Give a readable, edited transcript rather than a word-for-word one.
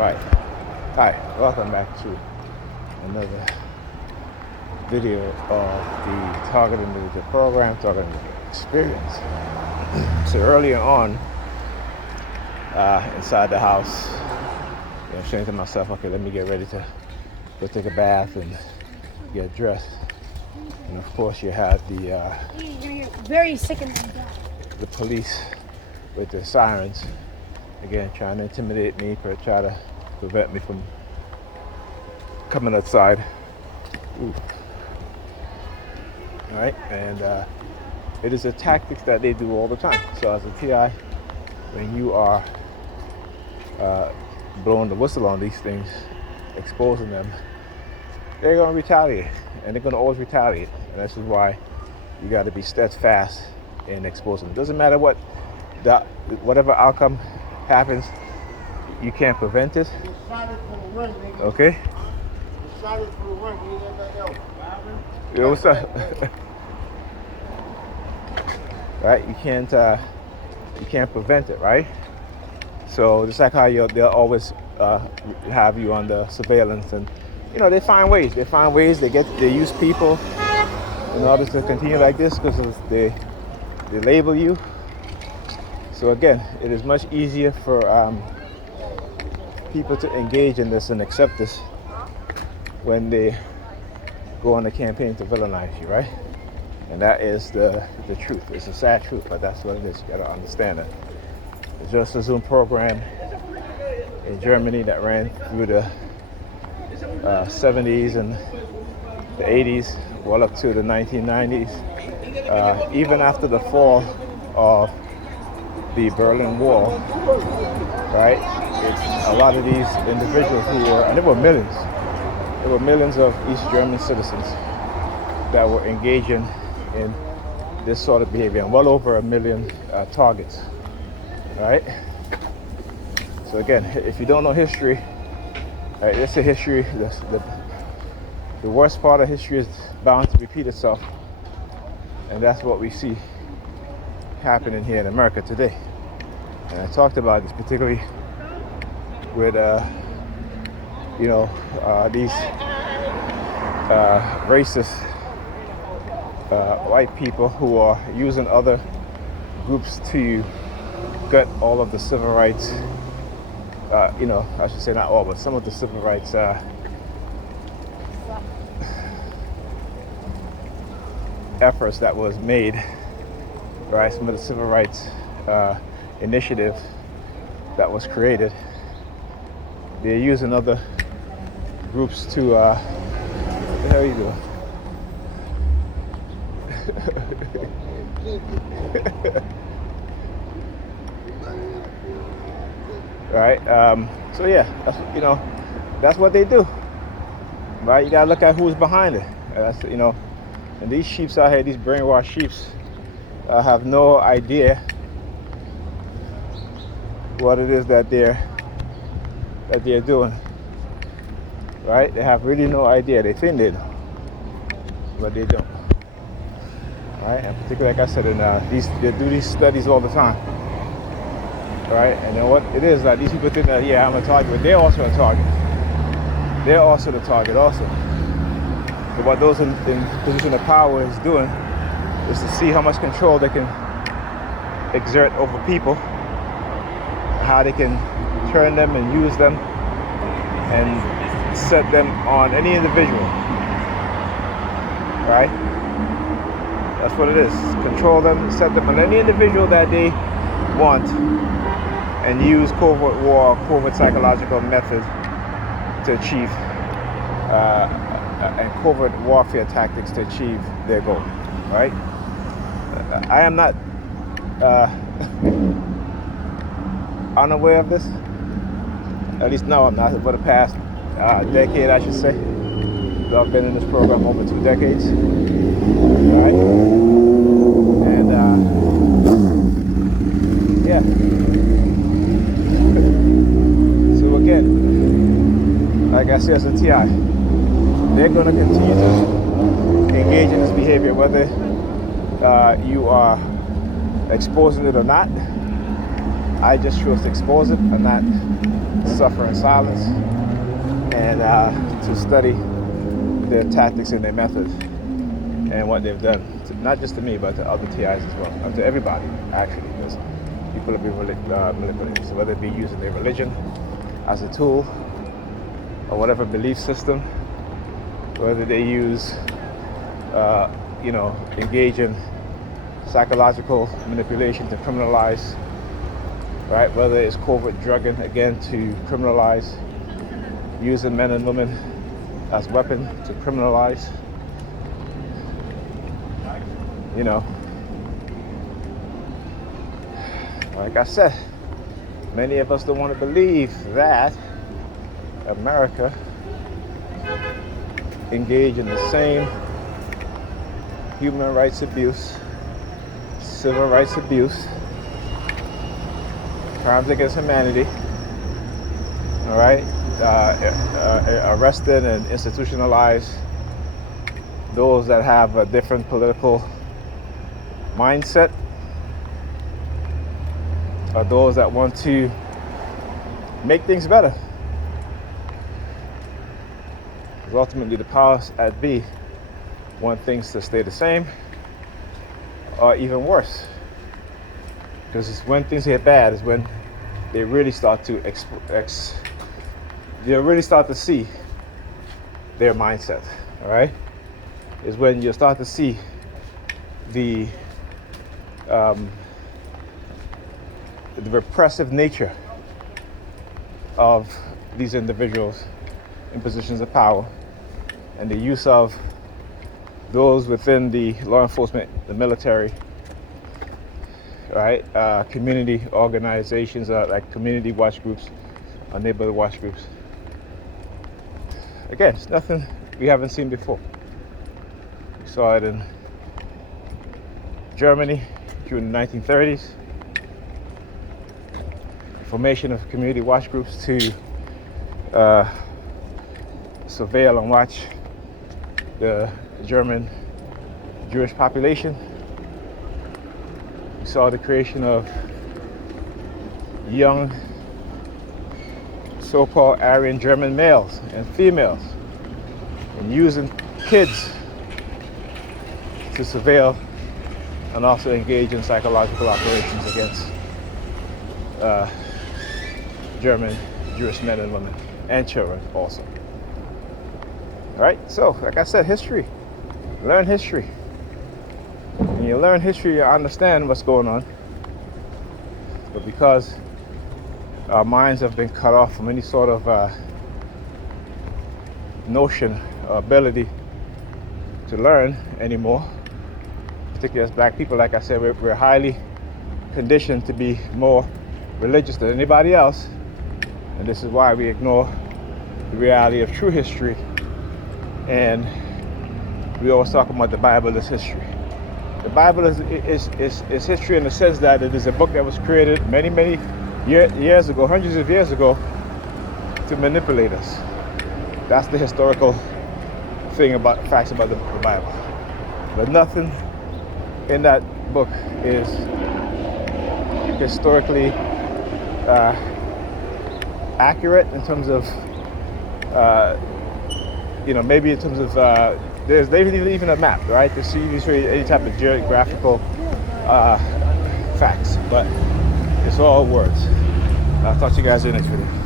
Right. Hi, welcome back to another video of the Target Individual program, Target Individual Experience. So earlier on, inside the house, I'm saying to myself, okay, let me get ready to go take a bath and get dressed. And of course, you have the You're gonna get very sick and die. The police with their sirens, again trying to intimidate me, try to prevent me from coming outside. Ooh. All right, and it is a tactic that they do all the time. So as a TI, when you are blowing the whistle on these things, exposing them, they're going to retaliate, and they're going to always retaliate. And this is why you got to be steadfast in exposing them. It doesn't matter whatever outcome happens, you can't prevent it. Okay? Yo, what's up? Right? You can't prevent it, right? So just like how they'll always have you under surveillance, and they find ways. They use people in order to continue like this because they label you. So again, it is much easier for people to engage in this and accept this when they go on a campaign to villainize you, right? And that is the truth. It's a sad truth, but that's what it is. You gotta understand it. It's just a Zoom program in Germany that ran through the 70s and the 80s, well up to the 1990s. Even after the fall of the Berlin Wall, right? A lot of these individuals and there were millions of East German citizens that were engaging in this sort of behavior, and well over 1 million targets, right? So again, if you don't know history, right, it's a history. The worst part of history is bound to repeat itself, and that's what we see happening here in America today. And I talked about this particularly with these racist white people who are using other groups to gut all of the civil rights, I should say not all, but some of the civil rights efforts that was made, right? Some of the civil rights initiative that was created. They're using other groups to, what the hell are you doing? Right? So yeah, that's what they do. Right? You gotta look at who's behind it. And these sheeps out here, these brainwashed sheeps, have no idea what it is that they're doing. Right? They have really no idea. They think they know, but they don't. Right? And particularly, like I said, they do these studies all the time. Right? And then what it is, like, these people think that, yeah, I'm a target, but they're also a target. They're also the target also. But what those in position of power is doing is to see how much control they can exert over people, how they can turn them and use them and set them on any individual. Right? That's what it is. Control them, set them on any individual that they want, and use covert war, covert psychological methods to achieve, and covert warfare tactics to achieve their goal, right? I am not unaware of this. At least no, I'm not. For the past decade, I should say. I've been in this program over 2 decades, right? And yeah. So again, like I said, as a TI, they're going to continue to engage in this behavior, whether you are exposing it or not. I just chose to expose it and not suffer in silence, and to study their tactics and their methods and what they've done, not just to me, but to other TIs as well, and to everybody, actually, because people have been manipulated. So whether it be using their religion as a tool, or whatever belief system, whether they use, engage in psychological manipulation to criminalize, right? Whether it's covert drugging, again, to criminalize, using men and women as weapons to criminalize, like I said, many of us don't want to believe that America engaged in the same human rights abuse, civil rights abuse, crimes against humanity, all right, arrested and institutionalized those that have a different political mindset, or those that want to make things better. Because ultimately the powers that be want things to stay the same or even worse. Because it's when things get bad is when they really start to see their mindset, all right? Is when you start to see the repressive nature of these individuals in positions of power, and the use of those within the law enforcement, the military, right? Community organizations like community watch groups or neighborhood watch groups. Again, it's nothing we haven't seen before. We saw it in Germany during the 1930s. Formation of community watch groups to surveil and watch the German Jewish population. We saw the creation of young so-called Aryan German males and females, and using kids to surveil and also engage in psychological operations against German Jewish men and women and children also. All right, so like I said, history. Learn history. When you learn history, you understand what's going on. But because our minds have been cut off from any sort of notion or ability to learn anymore, particularly as black people, like I said, we're highly conditioned to be more religious than anybody else. And this is why we ignore the reality of true history. And we always talk about the Bible as history. The Bible is history in the sense that it is a book that was created many years ago, hundreds of years ago, to manipulate us. That's the historical thing about facts about the Bible. But nothing in that book is historically accurate in terms of maybe in terms of there's even a map, right, to see any type of geographical facts, but it's all words. I'll talk to you guys in the next video.